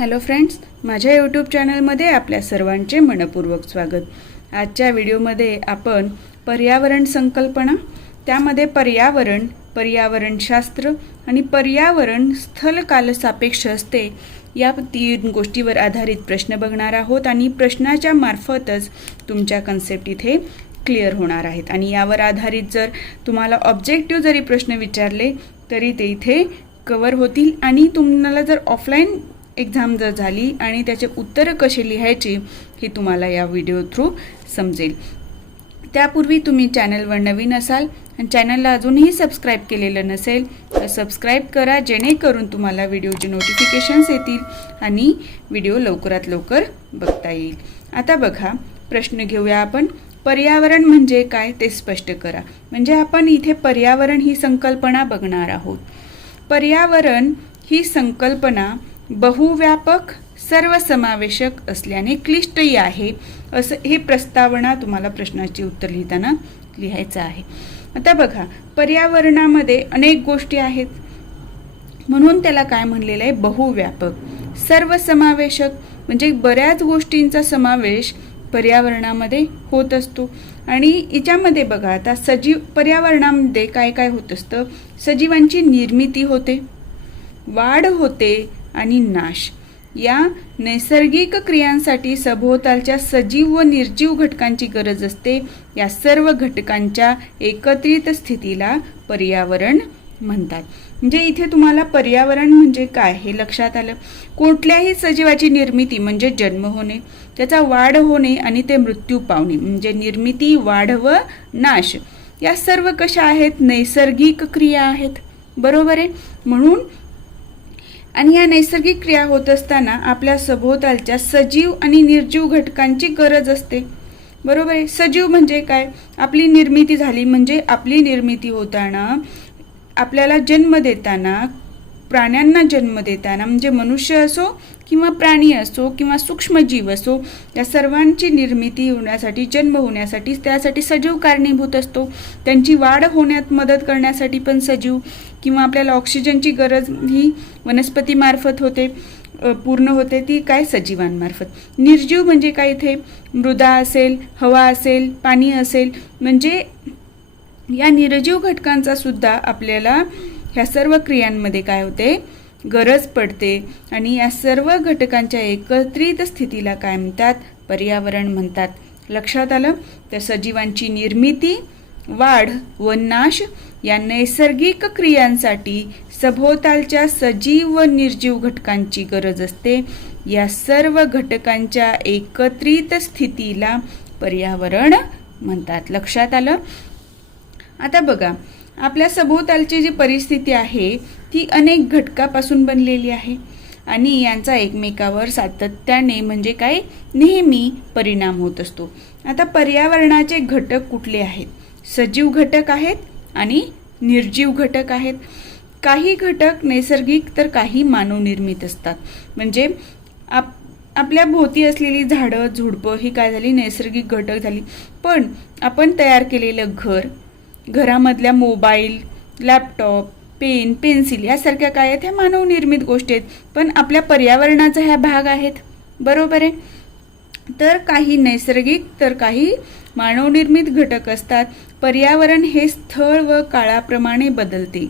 Hello friends, माझ्या YouTube चॅनलमध्ये आपल्या सर्वांचे मनपूर्वक स्वागत। आजच्या व्हिडिओमध्ये आपण पर्यावरण संकल्पना, त्यामध्ये पर्यावरण, पर्यावरणशास्त्र आणि पर्यावरण स्थल काल सापेक्ष असते या 3 गोष्टीवर आधारित प्रश्न बघणार आहोत आणि प्रश्नाच्या मार्फतच तुमच्या कन्सेप्ट इथे क्लिअर होणार आहेत। आणि यावर आधारित जर तुम्हाला ऑब्जेक्टिव्ह जरी प्रश्न विचारले तरी ते इथे कव्हर होतील आणि तुम्हाला जर ऑफलाईन एक्झाम जर झाली आणि त्याचे उत्तर कसे लिहायचे हे तुम्हाला या व्हिडिओ थ्रू समजेल। त्यापूर्वी तुम्ही चॅनलवर नवीन असाल आणि चॅनलला अजूनही सबस्क्राईब केलेलं नसेल तर सबस्क्राईब करा, जेणेकरून तुम्हाला व्हिडिओचे नोटिफिकेशन्स येतील आणि व्हिडिओ लवकरात लवकर बघता येईल। आता बघा, प्रश्न घेऊया आपण। पर्यावरण म्हणजे काय ते स्पष्ट करा। म्हणजे आपण इथे पर्यावरण ही संकल्पना बघणार आहोत। पर्यावरण ही संकल्पना बहुव्यापक सर्वसमावेशक असल्याने क्लिष्टही आहे असं हे प्रस्तावना तुम्हाला प्रश्नाचे उत्तर लिहिताना लिहायचं आहे। आता बघा, पर्यावरणामध्ये अनेक गोष्टी आहेत म्हणून त्याला काय म्हणलेलं आहे, बहुव्यापक सर्वसमावेशक। म्हणजे बऱ्याच गोष्टींचा समावेश पर्यावरणामध्ये होत असतो आणि याच्यामध्ये बघा, आता सजीव पर्यावरणामध्ये काय काय होत असतं, सजीवांची निर्मिती होते, वाढ होते आणि नाश। या नैसर्गिक क्रियांसाठी सभोवतालच्या सजीव व निर्जीव घटकांची गरज असते। या सर्व घटकांच्या एकत्रित स्थितीला पर्यावरण म्हणतात। म्हणजे इथे तुम्हाला पर्यावरण म्हणजे काय हे लक्षात आलं। कुठल्याही सजीवाची निर्मिती म्हणजे जन्म होणे, त्याचा वाढ होणे आणि ते मृत्यू पावणे, म्हणजे निर्मिती, वाढ व नाश या सर्व कशा आहेत, नैसर्गिक क्रिया आहेत, बरोबर आहे। म्हणून आणि या नैसर्गिक क्रिया होत असताना आपल्या सभोवतालच्या सजीव आणि निर्जीव घटकांची गरज असते, बरोबर आहे। सजीव म्हणजे काय, आपली निर्मिती झाली म्हणजे आपली निर्मिती होताना आपल्याला जन्म देताना, प्राण्यांना जन्म देताना म्हणजे मनुष्य असो किंवा प्राणी असो किंवा सूक्ष्मजीव असो, या सर्वांची निर्मिती होण्यासाठी, जन्म होण्यासाठी त्यासाठी सजीव कारणीभूत असतो। त्यांची वाढ होण्यात मदत करण्यासाठी पण सजीव, किंवा आपल्याला ऑक्सिजनची गरज ही वनस्पतीमार्फत होते, पूर्ण होते, ती काय, सजीवांमार्फत। निर्जीव म्हणजे काय, इथे मृदा असेल, हवा असेल, पाणी असेल, म्हणजे या निर्जीव घटकांचा सुद्धा आपल्याला ह्या सर्व क्रियांमध्ये काय होते, गरज पडते आणि या सर्व घटकांच्या एकत्रित स्थितीला काय म्हणतात, पर्यावरण म्हणतात। लक्षात आलं। तर सजीवांची निर्मिती, वाढ व नाश या नैसर्गिक क्रियांसाठी सभोवतालच्या सजीव व निर्जीव घटकांची गरज असते। या सर्व घटकांच्या एकत्रित स्थितीला पर्यावरण म्हणतात। लक्षात आलं। आता बघा, आपल्या सभोवतालची जी परिस्थिती आहे ती अनेक घटकापासून बनलेली आहे आणि यांचा एकमेकावर सातत्याने म्हणजे काय, नेहमी परिणाम होत असतो। आता पर्यावरणाचे घटक कुठले आहेत, सजीव घटक आहेत आणि निर्जीव घटक आहेत। काही घटक नैसर्गिक तर काही मानवनिर्मित असतात। म्हणजे आपल्या भोवती असलेली झाडं, झुडपं ही काय झाली, नैसर्गिक घटक झाली। पण आपण तयार केलेलं घर, घरामधल्या मोबाईल, लॅपटॉप, पेन, पेन्सिल यासारख्या काय आहेत, ह्या मानवनिर्मित गोष्टी आहेत, पण आपल्या पर्यावरणाचा ह्या भाग आहेत, बरोबर आहे। तर काही नैसर्गिक तर काही मानवनिर्मित घटक असतात। पर्यावरण हे स्थळ व काळाप्रमाणे बदलते,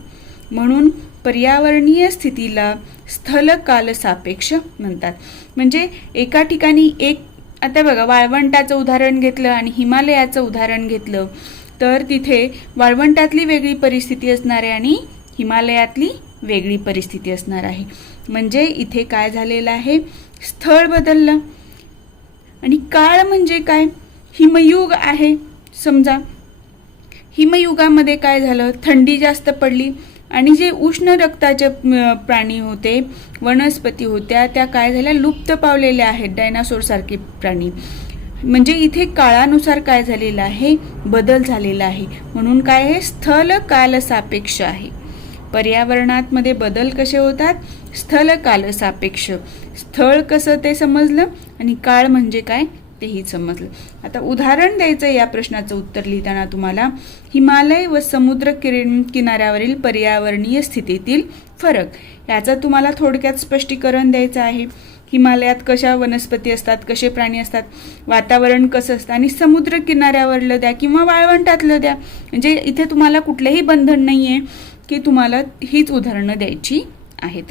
म्हणून पर्यावरणीय स्थितीला स्थल काल सापेक्ष म्हणतात। म्हणजे एका ठिकाणी एक, आता बघा, वाळवंटाचं उदाहरण घेतलं आणि हिमालयाचं उदाहरण घेतलं तर तिथे वाळवंटातली वेगळी परिस्थिती असणार आहे आणि हिमालयातली वेगळी परिस्थिती असणार आहे। म्हणजे इथे काय झालेलं आहे, स्थळ बदललं। आणि काळ म्हणजे काय, हिमयुग आहे समजा, हिमयुगामध्ये काय झालं, थंडी जास्त पडली आणि जे उष्ण रक्ताचे प्राणी होते, वनस्पती होत्या, त्या काय झाल्या, लुप्त पावलेल्या आहेत, डायनासोर सारखे प्राणी। म्हणजे इथे काळानुसार काय झालेलं आहे, बदल झालेला आहे, म्हणून काय आहे, स्थल काल सापेक्ष आहे। पर्यावरणात मध्ये बदल कसे होतात, स्थल काल सापेक्ष। स्थळ कसं ते समजलं आणि काळ म्हणजे काय तेही समजलं। आता उदाहरण द्यायचं या प्रश्नाचं उत्तर लिहिताना तुम्हाला, हिमालय व समुद्र किनाऱ्यावरील पर्यावरणीय स्थितीतील फरक याचं तुम्हाला थोडक्यात स्पष्टीकरण द्यायचं आहे। हिमालयात कशा वनस्पती असतात, कसे प्राणी असतात, वातावरण कसं असतं, आणि समुद्र किनाऱ्यावरलं द्या किंवा वाळवंटातलं द्या. म्हणजे इथे तुम्हाला कुठलेही बंधन नाही आहे की तुम्हाला हीच उदाहरणं द्यायची आहेत.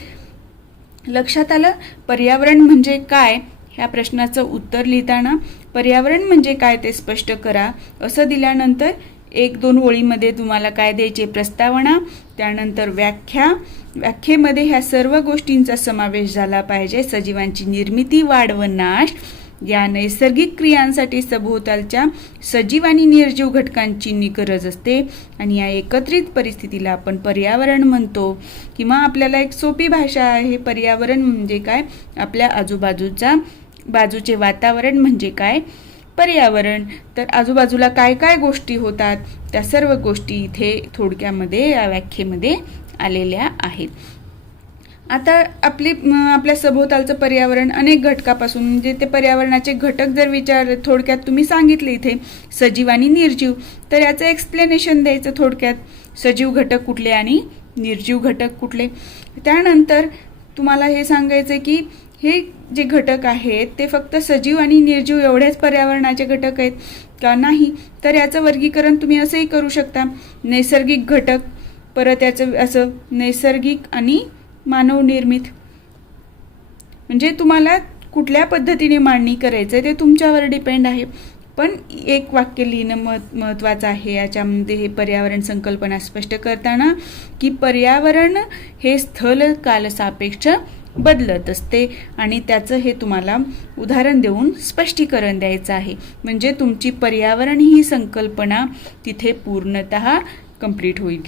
लक्षात आलं? पर्यावरण म्हणजे काय ह्या प्रश्नाचं उत्तर लिहिताना पर्यावरण म्हणजे काय ते स्पष्ट करा असं दिल्यानंतर 1-2 ओळीमध्ये तुम्हाला काय द्यायचे? प्रस्तावना, त्यानंतर व्याख्येमध्ये ह्या सर्व गोष्टींचा समावेश झाला पाहिजे. सजीवांची निर्मिती, वाढ व नाश या नैसर्गिक क्रियांसाठी सभोवतालच्या सजीव आणि निर्जीव घटकांची गरज असते आणि या एकत्रित परिस्थितीला आपण पर्यावरण म्हणतो. किंवा आपल्याला एक सोपी भाषा आहे, पर्यावरण म्हणजे काय? आपल्या बाजूचे वातावरण म्हणजे काय? पर्यावरण. तर आजूबाजूला काय काय गोष्टी होतात त्या सर्व गोष्टी इथे थोडक्यामध्ये या व्याख्येमध्ये आलेल्या आहेत. आता आपल्या सभोवतालचं पर्यावरण अनेक घटकापासून, म्हणजे ते पर्यावरणाचे घटक जर थोडक्यात तुम्ही सांगितले इथे सजीव आणि निर्जीव, तर याचं एक्सप्लेनेशन द्यायचं थोडक्यात. सजीव घटक कुठले आणि निर्जीव घटक कुठले. त्यानंतर तुम्हाला हे सांगायचं की हे जे घटक आहेत ते फक्त सजीव आणि निर्जीव एवढेच पर्यावरणाचे घटक आहेत का? नाही. तर याचं वर्गीकरण तुम्ही असंही करू शकता, नैसर्गिक घटक, परत याचं असं नैसर्गिक आणि मानवनिर्मित. म्हणजे तुम्हाला कुठल्या पद्धतीने मांडणी करायचं ते तुमच्यावर डिपेंड आहे. पण एक वाक्य लिहिणं महत्त्वाचं आहे याच्यामध्ये हे पर्यावरण संकल्पना स्पष्ट करताना की पर्यावरण हे स्थल कालसापेक्ष बदलत असते आणि त्याचं हे तुम्हाला उदाहरण देऊन स्पष्टीकरण द्यायचं आहे. म्हणजे तुमची पर्यावरण ही संकल्पना तिथे पूर्णतः कंप्लीट होईल.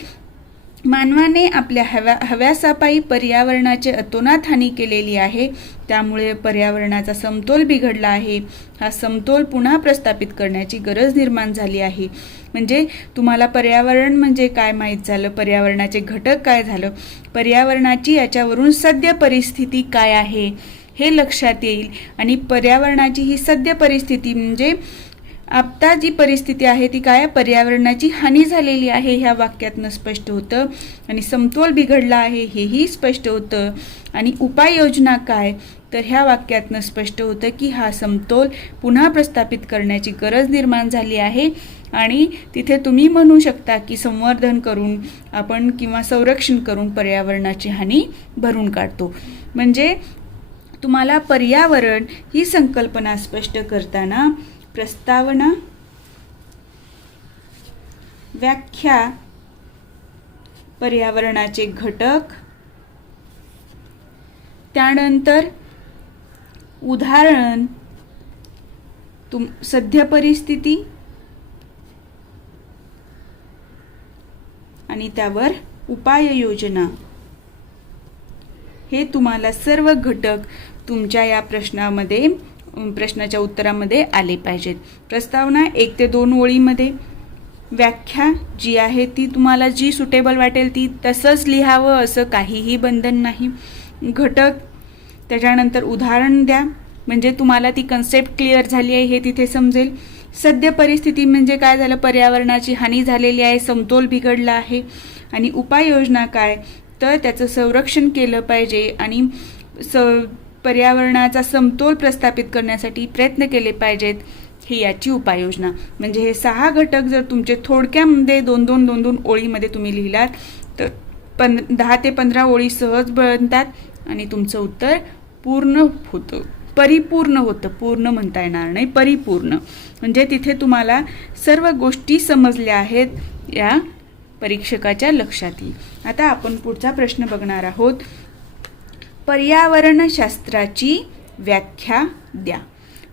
मानवाने आपल्या हव्यासापायी पर्यावरणाचे अतोनात हानी केलेली आहे. त्यामुळे पर्यावरणाचा समतोल बिघडला आहे. हा समतोल पुन्हा प्रस्थापित करण्याची गरज निर्माण झाली आहे. म्हणजे तुम्हाला पर्यावरण म्हणजे काय माहीत झालं, पर्यावरणाचे घटक काय झालं, पर्यावरणाची याच्यावरून सद्य परिस्थिती काय आहे हे लक्षात येईल. आणि पर्यावरणाची ही सद्य परिस्थिती म्हणजे आता जी परिस्थिती आहे ती काय? पर्यावरणाची हानी झालेली आहे ह्या वाक्यातनं स्पष्ट होतं. आणि समतोल बिघडला आहे हेही स्पष्ट होतं. आणि उपाययोजना काय? तर ह्या वाक्यातनं स्पष्ट होतं की हा समतोल पुन्हा प्रस्थापित करण्याची गरज निर्माण झाली आहे. आणि तिथे तुम्ही म्हणू शकता की संवर्धन करून आपण किंवा संरक्षण करून पर्यावरणाची हानी भरून काढतो. म्हणजे तुम्हाला पर्यावरण ही संकल्पना स्पष्ट करताना प्रस्तावना, व्याख्या, पर्यावरणाचे घटक, त्यानंतर उदाहरण, सद्य परिस्थिती आणि त्यावर उपाययोजना हे तुम्हाला सर्व घटक तुमच्या या प्रश्नाच्या उत्तरामध्ये आले पाहिजेत. प्रस्तावना 1 ते 2 ओळीमध्ये, व्याख्या जी आहे ती तुम्हाला जी सुटेबल वाटेल ती तसंच लिहावं असं काहीही बंधन नाही. घटक, त्याच्यानंतर उदाहरण द्या म्हणजे तुम्हाला ती कन्सेप्ट क्लिअर झाली आहे हे तिथे समजेल. सद्य परिस्थिती म्हणजे काय झालं? पर्यावरणाची हानी झालेली आहे, समतोल बिघडला आहे. आणि उपाययोजना काय? तर त्याचं संरक्षण केलं पाहिजे आणि पर्यावरणाचा समतोल प्रस्थापित करण्यासाठी प्रयत्न केले पाहिजेत, ही याची उपाययोजना. म्हणजे हे 6 घटक जर तुमचे थोडक्यामध्ये 2-2 ओळीमध्ये तुम्ही लिहिलात तर 10 ते 15 ओळी सहज बनतात आणि तुमचं उत्तर पूर्ण होतं, परिपूर्ण होतं. पूर्ण म्हणता येणार नाही, परिपूर्ण. म्हणजे तिथे तुम्हाला सर्व गोष्टी समजल्या आहेत या परीक्षकाच्या लक्षात येईल. आता आपण पुढचा प्रश्न बघणार आहोत. पर्यावरणशास्त्राची व्याख्या द्या.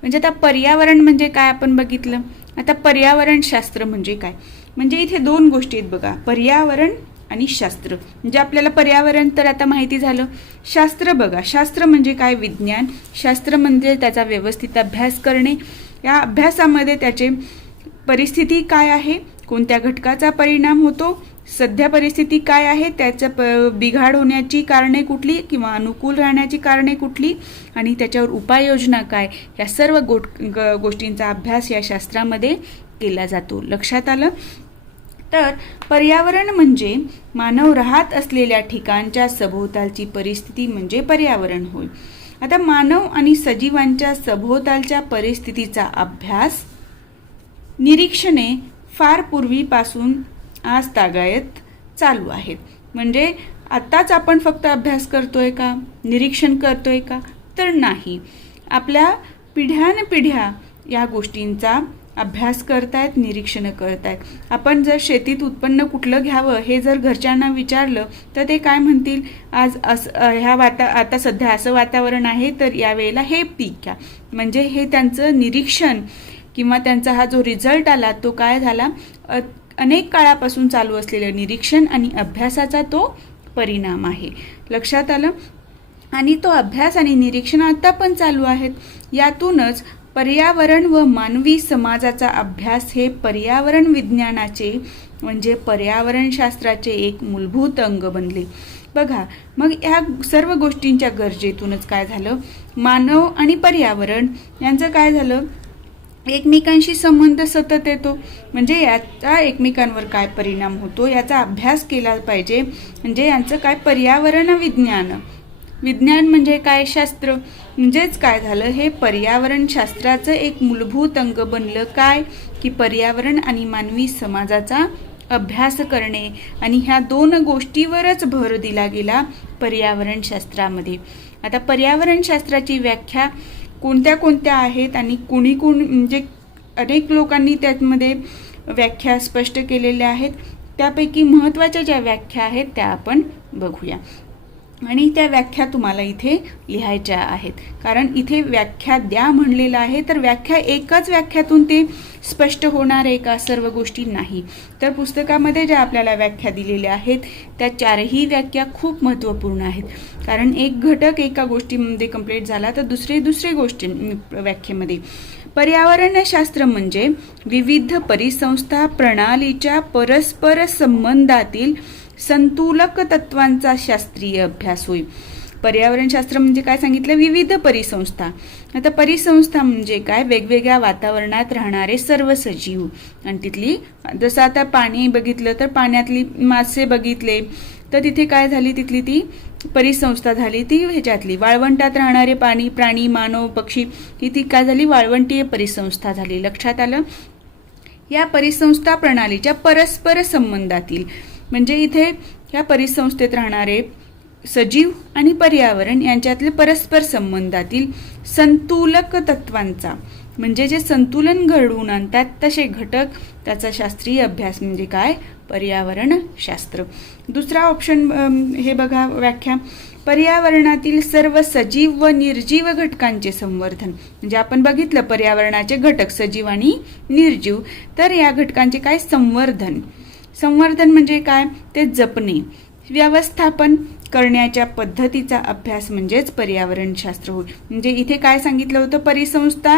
म्हणजे आता पर्यावरण म्हणजे काय आपण बघितलं. आता पर्यावरणशास्त्र म्हणजे काय? म्हणजे इथे 2 गोष्टी आहेत बघा, पर्यावरण आणि शास्त्र. म्हणजे आपल्याला पर्यावरण तर आता माहिती झालं. शास्त्र बघा, शास्त्र म्हणजे काय? विज्ञान. शास्त्र म्हणजे त्याचा व्यवस्थित अभ्यास करणे. या अभ्यासामध्ये त्याचे परिस्थिती काय आहे, कोणत्या घटकाचा परिणाम होतो, सध्या परिस्थिती काय आहे, त्याचं बिघाड होण्याची कारणे कुठली किंवा अनुकूल राहण्याची कारणे कुठली आणि त्याच्यावर उपाययोजना काय, या सर्व गोष्टींचा अभ्यास या शास्त्रामध्ये केला जातो. लक्षात आलं? तर पर्यावरण म्हणजे मानव राहत असलेल्या ठिकाणच्या सभोवतालची परिस्थिती म्हणजे पर्यावरण होय. आता मानव आणि सजीवांच्या सभोवतालच्या परिस्थितीचा अभ्यास, निरीक्षणे फार पूर्वीपासून आज तागायत चालू आहेत. म्हणजे आताच आपण फक्त अभ्यास करतोय का, निरीक्षण करतोय का, तर नाही. आपल्या पिढ्यानपिढ्या या गोष्टींचा अभ्यास करतायत, निरीक्षण करतायत. आपण जर शेतीत उत्पन्न कुठलं घ्यावं हे जर घरच्यांना विचारलं तर ते काय म्हणतील, आज आता सध्या असं वातावरण आहे तर यावेळेला हे पीक घ्या. म्हणजे हे त्यांचं निरीक्षण किंवा त्यांचा हा जो रिझल्ट आला तो काय झाला, अनेक काळापासून चालू असलेलं निरीक्षण आणि अभ्यासाचा तो परिणाम आहे. लक्षात आलं. आणि तो अभ्यास आणि निरीक्षण आता पण चालू आहेत. यातूनच पर्यावरण व मानवी समाजाचा अभ्यास हे पर्यावरण विज्ञानाचे म्हणजे पर्यावरण शास्त्राचे एक मूलभूत अंग बनले. बघा, मग ह्या सर्व गोष्टींच्या गरजेतूनच काय झालं, मानव आणि पर्यावरण यांचं काय झालं, एकमेकांशी संबंध सतत येतो. म्हणजे याचा एकमेकांवर काय परिणाम होतो याचा अभ्यास केला पाहिजे. म्हणजे यांचं काय, पर्यावरण विज्ञान म्हणजे काय, शास्त्र. म्हणजेच काय झालं, हे पर्यावरण शास्त्राचं एक मूलभूत अंग बनलं. काय की पर्यावरण आणि मानवी समाजाचा अभ्यास करणे, आणि ह्या दोन गोष्टीवरच भर दिला गेला पर्यावरण शास्त्रामध्ये. आता पर्यावरण शास्त्राची व्याख्या कोणत्या कोणत्या आहेत आणि म्हणजे अनेक लोकांनी त्यामध्ये व्याख्या स्पष्ट केलेल्या आहेत. त्यापैकी महत्त्वाच्या ज्या व्याख्या आहेत त्या आपण बघूया. आणि त्या व्याख्या तुम्हाला इथे लिहायच्या आहेत, कारण इथे व्याख्या द्या म्हणलेलं आहे. तर व्याख्या एकाच व्याख्यातून ते स्पष्ट होणार आहे का, सर्व गोष्टी नाही. तर पुस्तकामध्ये ज्या आपल्याला व्याख्या दिलेल्या आहेत त्या चारही व्याख्या खूप महत्त्वपूर्ण आहेत. कारण एक घटक एका गोष्टीमध्ये कंप्लीट झाला तर दुसरी गोष्टी व्याख्येमध्ये. पर्यावरणशास्त्र म्हणजे विविध परिसंस्था प्रणालीच्या परस्पर संबंधातील संतुलक तत्वांचा शास्त्रीय अभ्यास होय. पर्यावरणशास्त्र म्हणजे काय सांगितलं, विविध परिसंस्था. आता परिसंस्था म्हणजे काय, वेगवेगळ्या वातावरणात राहणारे सर्व सजीव. आणि तिथली जसं आता पाणी बघितलं तर पाण्यातली मासे बघितले तर तिथे काय झाली, तिथली ती परिसंस्था झाली. ती ह्याच्यातली वाळवंटात राहणारे प्राणी, मानव, पक्षी, ती काय झाली, वाळवंटीय परिसंस्था झाली. लक्षात आलं. या परिसंस्था प्रणालीच्या परस्पर संबंधातील म्हणजे इथे या परिसंस्थेत राहणारे सजीव आणि पर्यावरण यांच्यातले परस्पर संबंधातील संतुलक तत्वांचा म्हणजे जे संतुलन घडवून आणतात तसे घटक, त्याचा शास्त्रीय अभ्यास म्हणजे काय, पर्यावरण शास्त्र. दुसरा ऑप्शन हे बघा व्याख्या, पर्यावरणातील सर्व सजीव व निर्जीव घटकांचे संवर्धन. म्हणजे आपण बघितलं पर्यावरणाचे घटक सजीव आणि निर्जीव, तर या घटकांचे काय, संवर्धन म्हणजे काय, ते जपणे, व्यवस्थापन करण्याच्या पद्धतीचा अभ्यास म्हणजेच पर्यावरण शास्त्र होय. म्हणजे इथे काय सांगितलं होतं, परिसंस्था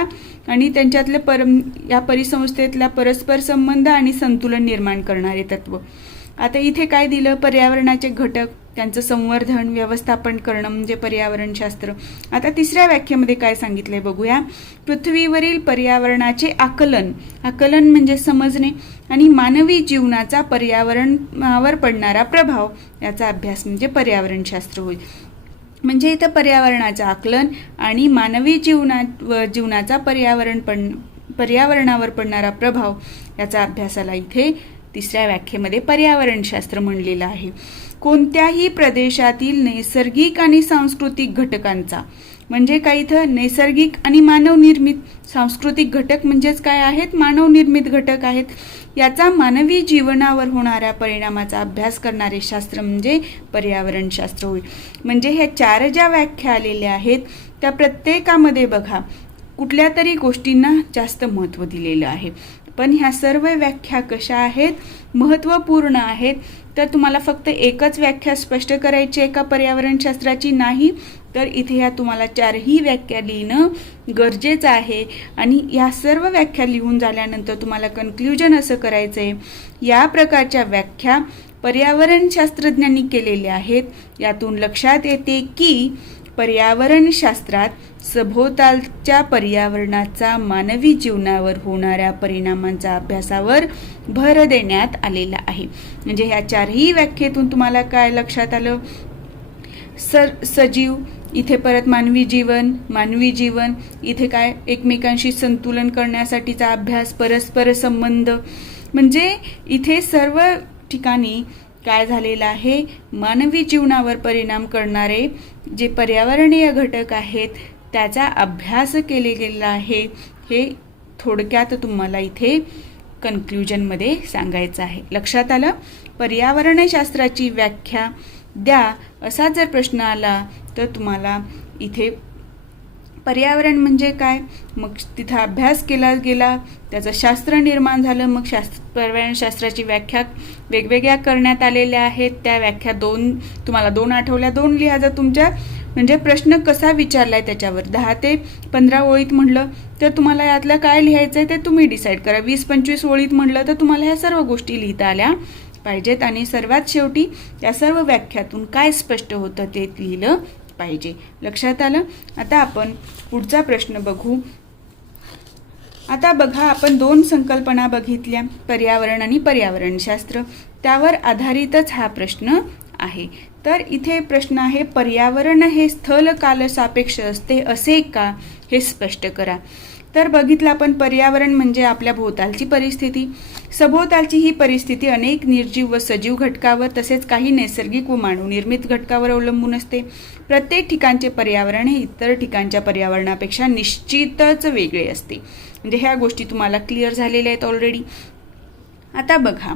आणि त्यांच्यातले या परिसंस्थेतला परस्पर संबंध आणि संतुलन निर्माण करणारे तत्व. आता इथे काय दिलं, पर्यावरणाचे घटक, त्यांचं संवर्धन, व्यवस्थापन करणं म्हणजे पर्यावरण शास्त्र. आता तिसऱ्या व्याख्येमध्ये काय सांगितलंय बघूया, पृथ्वीवरील पर्यावरणाचे आकलन म्हणजे समजणे आणि मानवी जीवनाचा पर्यावरणावर पडणारा प्रभाव याचा अभ्यास म्हणजे पर्यावरण शास्त्र होय. म्हणजे इथं पर्यावरणाचं आकलन आणि मानवी जीवनाचा पर्यावरणावर पडणारा प्रभाव याचा अभ्यासाला इथे तिसऱ्या व्याख्येमध्ये पर्यावरण शास्त्र म्हणलेलं आहे. कोणत्याही प्रदेशातील नैसर्गिक आणि सांस्कृतिक घटकांचा म्हणजे काय, इथं नैसर्गिक आणि मानवनिर्मित. सांस्कृतिक घटक म्हणजेच काय आहेत, मानवनिर्मित घटक आहेत. याचा मानवी जीवनावर होणाऱ्या परिणामाचा अभ्यास करणारे शास्त्र म्हणजे पर्यावरण शास्त्र होय. म्हणजे ह्या चार ज्या व्याख्या आलेल्या आहेत त्या प्रत्येकामध्ये बघा कुठल्या तरी गोष्टींना जास्त महत्त्व दिलेलं आहे. पण ह्या सर्व व्याख्या कशा आहेत, महत्त्वपूर्ण आहेत. तर तुम्हाला फक्त एकच व्याख्या स्पष्ट करायची एका पर्यावरण शास्त्राची नाही, तर इथे ह्या तुम्हाला चारही व्याख्या लिहिणं गरजेचं आहे. आणि या सर्व व्याख्या लिहून झाल्यानंतर तुम्हाला कन्क्ल्युजन असं करायचं आहे, या प्रकारच्या व्याख्या पर्यावरण शास्त्रज्ञांनी केलेल्या आहेत. यातून लक्षात येते की पर्यावरण शास्त्रात सभोवतालच्या पर्यावरणाचा मानवी जीवनावर होणाऱ्या परिणामांचा अभ्यासावर भर देण्यात आलेला आहे. म्हणजे ह्या चारही व्याख्येतून तुम्हाला काय लक्षात आलं, सजीव इथे परत मानवी जीवन, इथे काय एकमेकांशी संतुलन करण्यासाठीचा अभ्यास, परस्पर संबंध. म्हणजे इथे सर्व ठिकाणी काय झालेलं आहे, मानवी जीवनावर परिणाम करणारे जे पर्यावरणीय घटक आहेत त्याचा अभ्यास केले गेला आहे. हे थोडक्यात तुम्हाला इथे कन्क्ल्युजनमध्ये सांगायचं आहे. लक्षात आलं? पर्यावरणशास्त्राची व्याख्या द्या असा जर प्रश्न आला तर तुम्हाला इथे पर्यावरण म्हणजे काय, मग तिथं अभ्यास केला गेला, त्याचं शास्त्र निर्माण झालं, मग पर्यावरणशास्त्राची व्याख्या वेगवेगळ्या करण्यात आलेल्या आहेत. त्या व्याख्या तुम्हाला 2 आठवल्या 2 लिहा. जर तुमच्या म्हणजे प्रश्न कसा विचारलाय त्याच्यावर 10 ते 15 ओळीत म्हणलं तर तुम्हाला यातलं काय लिहायचं आहे ते तुम्ही डिसाईड करा. 20-25 ओळीत म्हणलं तर तुम्हाला ह्या सर्व गोष्टी लिहिता आल्या पाहिजेत आणि सर्वात शेवटी या सर्व व्याख्यातून काय स्पष्ट होतं ते लिहिलं पाहिजे. लक्षात आलं? आता आपण पुढचा प्रश्न बघू. आता बघा, आपण 2 संकल्पना बघितल्या, पर्यावरण आणि पर्यावरणशास्त्र. त्यावर आधारितच हा प्रश्न आहे. तर इथे प्रश्न आहे, पर्यावरण हे स्थल काल सापेक्ष असते असे का, हे स्पष्ट करा. तर बघितलं आपण, पर्यावरण म्हणजे आपल्या भोवतालची परिस्थिती. सभोवतालची ही परिस्थिती अनेक निर्जीव व सजीव घटकावर तसेच काही नैसर्गिक व मानवनिर्मित घटकावर अवलंबून असते. प्रत्येक ठिकाणचे पर्यावरण हे इतर ठिकाणच्या पर्यावरणापेक्षा निश्चितच वेगळे असते. म्हणजे ह्या गोष्टी तुम्हाला क्लिअर झालेल्या आहेत ऑलरेडी. आता बघा,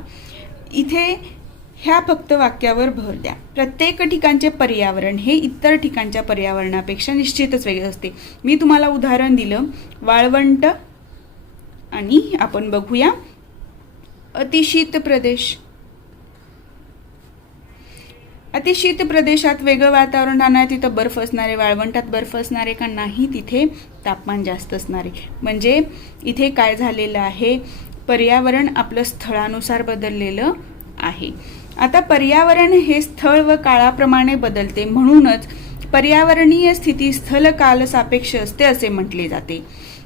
इथे ह्या फक्त वाक्यावर भर द्या. प्रत्येक ठिकाणचे पर्यावरण हे इतर ठिकाणच्या पर्यावरणापेक्षा निश्चितच वेगळे असते. मी तुम्हाला उदाहरण दिलं वाळवंट आणि आपण बघूया अतिशीत प्रदेश. अतिशीत प्रदेशात वेगळं वातावरण राहणार, तिथं बर्फ असणारे, वाळवंटात बर्फ असणारे का नाही, तिथे तापमान जास्त असणारे. म्हणजे इथे काय झालेलं आहे, पर्यावरण आपलं स्थळानुसार बदललेलं आहे. आता पर्यावरण हे स्थळ व काळाप्रमाणे बदलते, म्हणूनच पर्यावरणीय स्थिती स्थल काल सापेक्ष असते असे म्हटले जाते.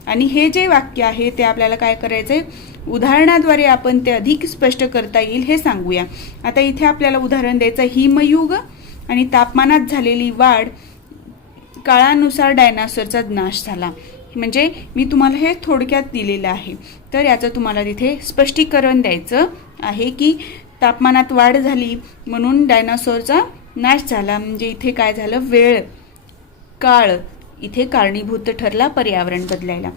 आणि हे जे वाक्य आहे ते आपल्याला काय करायचंय, उदाहरणाद्वारे आपण ते अधिक स्पष्ट करता येईल हे सांगूया. आता इथे आपल्याला उदाहरण द्यायचं, हिमयुग आणि तापमानात झालेली वाढ, काळानुसार डायनासोरचा नाश झाला. म्हणजे मी तुम्हाला हे थोडक्यात दिलेलं आहे. तर याचं तुम्हाला तिथे स्पष्टीकरण द्यायचं आहे की तापमानात वाढ झाली म्हणून डायनासोरचा नाश झाला. म्हणजे इथे काय झालं, वेळ काळ इथे कारणीभूत ठरला पर्यावरण बदलायला.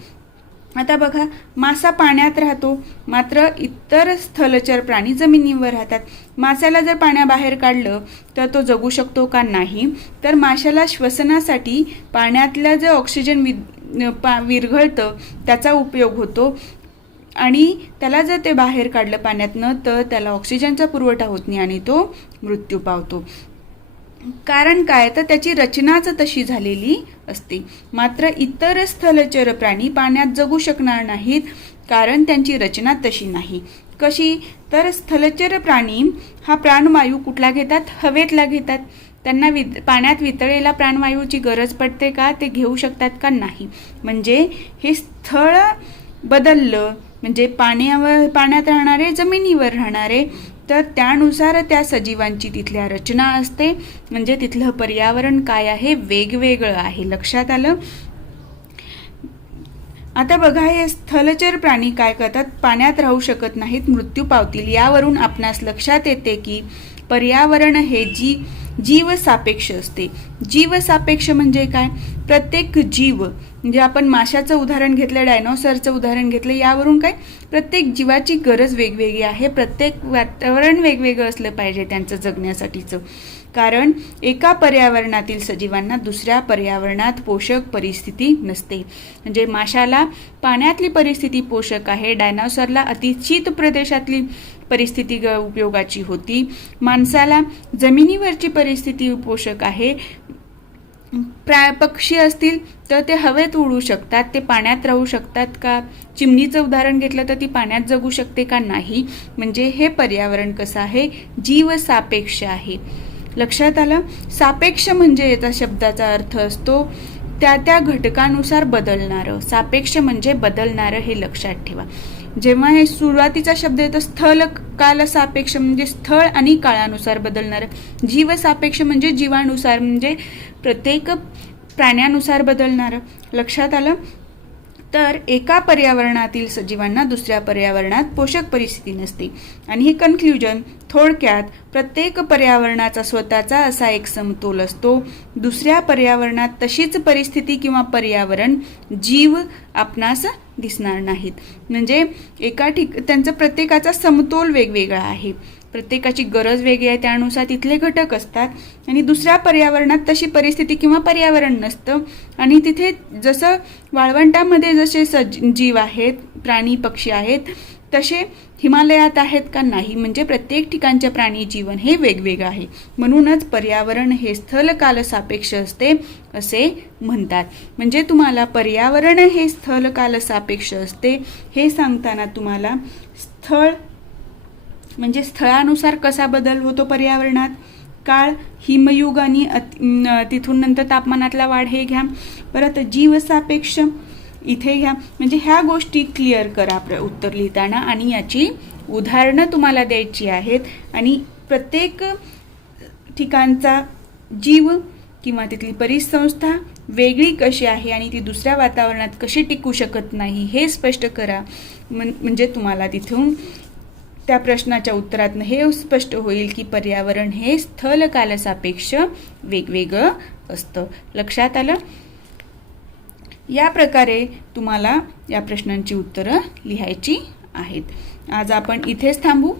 आता बघा, मासा पाण्यात राहतो मात्र इतर स्थलचर प्राणी जमिनीवर राहतात. माशाला जर पाण्याबाहेर काढलं तर तो जगू शकतो का, नाही. तर माशाला श्वसनासाठी पाण्यातलं जे ऑक्सिजन विरघळतं त्याचा उपयोग होतो आणि त्याला जर ते बाहेर काढलं पाण्यातनं तर त्याला ऑक्सिजनचा पुरवठा होत नाही आणि तो मृत्यू पावतो. कारण काय, तर त्याची रचनाच तशी झालेली असते. मात्र इतर स्थलचर प्राणी पाण्यात जगू शकणार नाहीत कारण त्यांची रचना तशी नाही. कशी, तर स्थलचर प्राणी हा प्राणवायू कुठला घेतात, हवेतला घेतात. त्यांना पाण्यात वितळलेला प्राणवायूची गरज पडते का, ते घेऊ शकतात का, नाही. म्हणजे हे स्थळ बदललं म्हणजे पाण्यात राहणारे जमिनीवर राहणारे, तर त्यानुसार त्या सजीवांची तिथल्या रचना असते. म्हणजे तिथलं पर्यावरण काय आहे, वेगवेगळं आहे. लक्षात आलं? आता बघा, हे स्थलचर प्राणी काय करतात, पाण्यात राहू शकत नाहीत, मृत्यू पावतील. यावरून आपणास लक्षात येते की पर्यावरण हे जीवसापेक्ष असते. जीवसापेक्ष म्हणजे काय, प्रत्येक जीव, म्हणजे आपण माशाचं उदाहरण घेतलं, डायनोसॉरचं उदाहरण घेतलं, यावरून काय, प्रत्येक जीवाची गरज वेगवेगळी आहे. प्रत्येक वातावरण वेगवेगळं असलं पाहिजे त्यांचं जगण्यासाठीचं. कारण एका पर्यावरणातील सजीवांना दुसऱ्या पर्यावरणात पोषक परिस्थिती नसते. म्हणजे माशाला पाण्यातली परिस्थिती पोषक आहे, डायनोसॉरला अतिशीत प्रदेशातली परिस्थिती उपयोगाची होती, माणसाला जमिनीवरची परिस्थिती पोषक आहे. पक्षी असतील तर ते हवेत उडू शकतात, ते पाण्यात राहू शकतात का. चिमणीचं उदाहरण घेतलं तर ती पाण्यात जगू शकते का, नाही. म्हणजे हे पर्यावरण कसं आहे, जीवसापेक्ष आहे. लक्षात आलं? सापेक्ष म्हणजे याचा शब्दाचा अर्थ असतो त्या घटकानुसार बदलणारं. सापेक्ष म्हणजे बदलणारं, हे लक्षात ठेवा. जेव्हा हे सुरुवातीचा शब्द येतो स्थल काल सापेक्ष म्हणजे स्थळ आणि काळानुसार बदलणारं, जीव सापेक्ष म्हणजे जीवानुसार म्हणजे प्रत्येक प्राण्यानुसार बदलणारं. लक्षात आलं? तर एका पर्यावरणातील सजीवांना दुसऱ्या पर्यावरणात पोषक परिस्थिती नसते. आणि हे कन्क्ल्युजन थोडक्यात प्रत्येक पर्यावरणाचा स्वतःचा असा एक समतोल असतो. दुसऱ्या पर्यावरणात तशीच परिस्थिती किंवा पर्यावरण जीव आपणास दिसणार नाहीत. म्हणजे त्यांचा प्रत्येकाचा समतोल वेगवेगळा आहे, प्रत्येकाची गरज वेगळी आहे, त्यानुसार तिथले घटक असतात. आणि दुसऱ्या पर्यावरणात तशी परिस्थिती किंवा पर्यावरण नसतं. आणि तिथे जसं वाळवंटामध्ये जसे जीव आहेत, प्राणी पक्षी आहेत, तसे हिमालयात आहेत का नाही. म्हणजे प्रत्येक ठिकाणचे प्राणी जीवन हे वेगवेगळं आहे. म्हणूनच पर्यावरण हे स्थल काल सापेक्ष असते असे म्हणतात. म्हणजे तुम्हाला पर्यावरण हे स्थल काल सापेक्ष असते हे सांगताना तुम्हाला स्थळ म्हणजे स्थळानुसार कसा बदल होतो पर्यावरणात, काळ, हिमयुग आणि तिथून नंतर तापमानातला वाढ हे घ्या. परत जीवसापेक्ष इथे घ्या. म्हणजे ह्या गोष्टी क्लिअर करा उत्तर लिहिताना आणि याची उदाहरणं तुम्हाला द्यायची आहेत. आणि प्रत्येक ठिकाणचा जीव किंवा तिथली परिसंस्था वेगळी कशी आहे आणि ती दुसऱ्या वातावरणात कशी टिकू शकत नाही हे स्पष्ट करा. म्हणजे तुम्हाला तिथून त्या प्रश्नाच्या उत्तरातनं हे स्पष्ट होईल की पर्यावरण हे स्थल काल सापेक्ष वेगवेगळं असतं. लक्षात आलं? या प्रकारे तुम्हाला या प्रश्नांची उत्तरं लिहायची आहेत. आज आपण इथेच थांबू.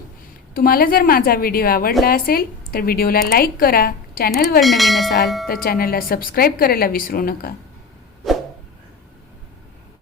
तुम्हाला जर माझा व्हिडिओ आवडला असेल तर व्हिडिओला लाईक करा. चॅनलवर नवीन असाल तर चॅनलला सबस्क्राईब करायला विसरू नका.